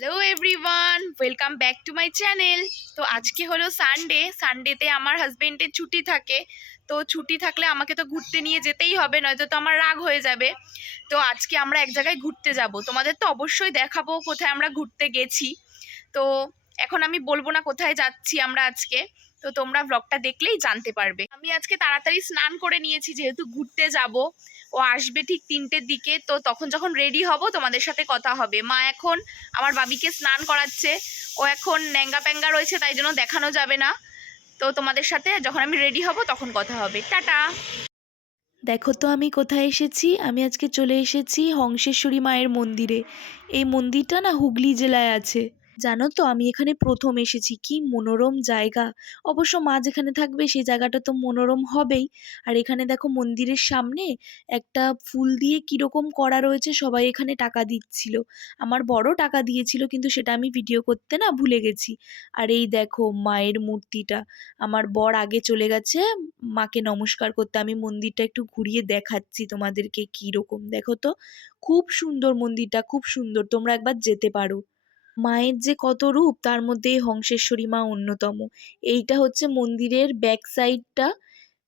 Hello everyone welcome back to my channel তো আজকে হলো সানডে সানডেতে আমার হাজব্যান্ডের ছুটি থাকে। তো ছুটি থাকলে আমাকে তো ঘুরতে নিয়ে যেতেই হবে, নয়তো তো আমার রাগ হয়ে যাবে। তো আজকে আমরা এক জায়গায় ঘুরতে যাব। তোমাদের তো অবশ্যই দেখাবো কোথায় আমরা ঘুরতে গেছি। তো এখন আমি বলব না কোথায় যাচ্ছি আমরা আজকে। তো তোমরা ব্লগটা দেখলেই জানতে পারবে। আমি আজকে তাড়াতাড়ি স্নান করে নিয়েছি, যেহেতু ঘুরতে যাব। ও আসবে ঠিক তিনটের দিকে, তো তখন যখন রেডি হব, তোমাদের সাথে কথা হবে। মা এখন আমার বাবিকে স্নান করাচ্ছে। ও এখন ন্যাঙ্গা প্যাঙ্গা রয়েছে, তাই জন্য দেখানো যাবে না। তো তোমাদের সাথে যখন আমি রেডি হব, তখন কথা হবে। টাটা! দেখো তো আমি কোথায় এসেছি। আমি আজকে চলে এসেছি হংসেশ্বরী মায়ের মন্দিরে। এই মন্দিরটা না হুগলি জেলায় আছে। জানো তো আমি এখানে প্রথম এসেছি। কি মনোরম জায়গা। অবশ্য মা যেখানে থাকবে, সেই জায়গাটা তো মনোরম হবেই। আর এখানে দেখো মন্দিরের সামনে একটা ফুল দিয়ে কীরকম করা রয়েছে, সবাই এখানে টাকা দিচ্ছিল। আমার বড় টাকা দিয়েছিল, কিন্তু সেটা আমি ভিডিও করতে না ভুলে গেছি। আর এই দেখো মায়ের মূর্তিটা। আমার বর আগে চলে গেছে, মাকে নমস্কার করতে। আমি মন্দিরটা একটু ঘুরিয়ে দেখাচ্ছি তোমাদেরকে কী রকম দেখো তো, খুব সুন্দর মন্দিরটা, খুব সুন্দর। তোমরা একবার যেতে পারো। মায়ের যে কত রূপ, তার মধ্যে এই হংসেশ্বরী মা অন্যতম। এইটা হচ্ছে মন্দিরের ব্যাক সাইডটা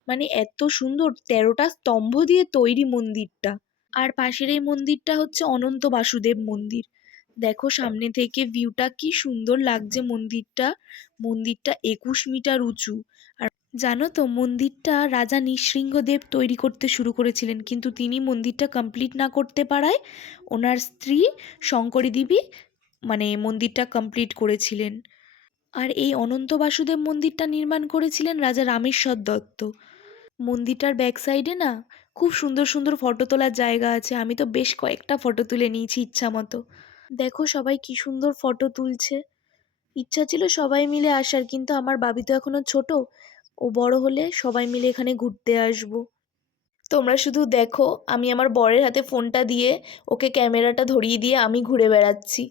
মানে এত সুন্দর, তেরোটা স্তম্ভ দিয়ে তৈরি মন্দিরটা। আর পাশের এই মন্দিরটা হচ্ছে অনন্ত বাসুদেব মন্দির। দেখো সামনে থেকে ভিউটা কি সুন্দর লাগছে মন্দিরটা। মন্দিরটা একুশ মিটার উঁচু। আর জানো তো, মন্দিরটা রাজা নৃসিংহদেব তৈরি করতে শুরু করেছিলেন। কিন্তু তিনি মন্দিরটা কমপ্লিট না করতে পারায় ওনার স্ত্রী শঙ্করী দেবী মানে মন্দিরটা কমপ্লিট করেছিলেন। আর এই অনন্ত বাসুদেব মন্দিরটা নির্মাণ করেছিলেন রাজা রামেশ্বর দত্ত। মন্দিরটার ব্যাক সাইডে না খুব সুন্দর সুন্দর ফটো তোলার জায়গা আছে। আমি তো বেশ কয়েকটা ফটো তুলে নিয়েছি ইচ্ছা মতো। দেখো সবাই কি সুন্দর ফটো তুলছে। ইচ্ছা ছিল সবাই মিলে আসার, কিন্তু আমার বাবি তো এখনও ছোট। ও বড় হলে সবাই মিলে এখানে ঘুরতে আসব। তোমরা শুধু দেখো, আমি আমার বরের হাতে ফোনটা দিয়ে ওকে ক্যামেরাটা ধরিয়ে দিয়ে আমি ঘুরে বেড়াচ্ছি।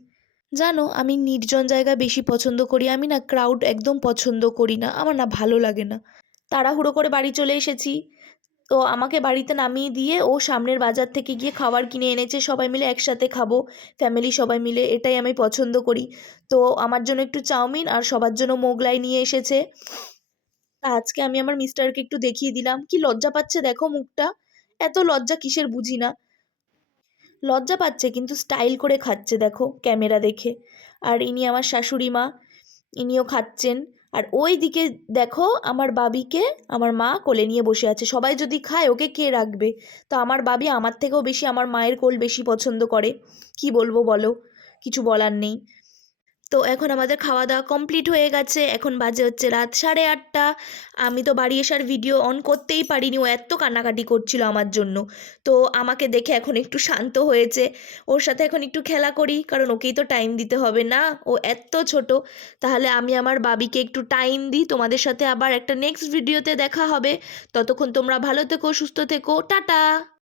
জানো, আমি নির্জন জায়গা বেশি পছন্দ করি, আমি না ক্রাউড একদম পছন্দ করি না, আমার না ভালো লাগে না। তাড়াহুড়ো করে বাড়ি চলে এসেছি, তো আমাকে বাড়িতে নামিয়ে দিয়ে ও সামনের বাজার থেকে গিয়ে খাবার কিনে এনেছে, সবাই মিলে একসাথে খাব ফ্যামিলি সবাই মিলে, এটাই আমি পছন্দ করি। তো আমার জন্য একটু চাউমিন আর সবার জন্য মোগলাই নিয়ে এসেছে। আজকে আমি আমার মিস্টারকে একটু দেখিয়ে দিলাম, কি লজ্জা পাচ্ছে দেখো মুখটা, এত লজ্জা কিসের বুঝি না। লজ্জা পাচ্ছে, কিন্তু স্টাইল করে খাচ্ছে, দেখো ক্যামেরা দেখে। আর ইনি আমার শাশুড়ি মা, ইনিও খাচ্ছেন। আর ওই দিকে দেখো, আমার বাবিকে আমার মা কোলে নিয়ে বসে আছে। সবাই যদি খায়, ওকে কে রাখবে? তো আমার বাবি আমার থেকেও বেশি, আমার মায়ের কোল বেশি পছন্দ করে। কি বলব বলো, কিছু বলার নেই। তো এখন আমাদের খাওয়া দাওয়া কমপ্লিট হয়ে গেছে। এখন বাজে হচ্ছে রাত সাড়ে আটটা। আমি তো বাড়ি এসার ভিডিও অন করতেই পারিনি। ও এত কান্নাকাটি করছিল আমার জন্য। তো আমাকে দেখে এখন একটু শান্ত হয়েছে। ওর সাথে এখন একটু খেলা করি, কারণ ওকেই তো টাইম দিতে হবে না। ও এত ছোট। তাহলে আমি আমার বাবিকে একটু টাইম দিই। তোমাদের সাথে আবার একটা নেক্সট ভিডিওতে দেখা হবে। ততক্ষণ তোমরা ভালো থেকো, সুস্থ থেকো। টাটা!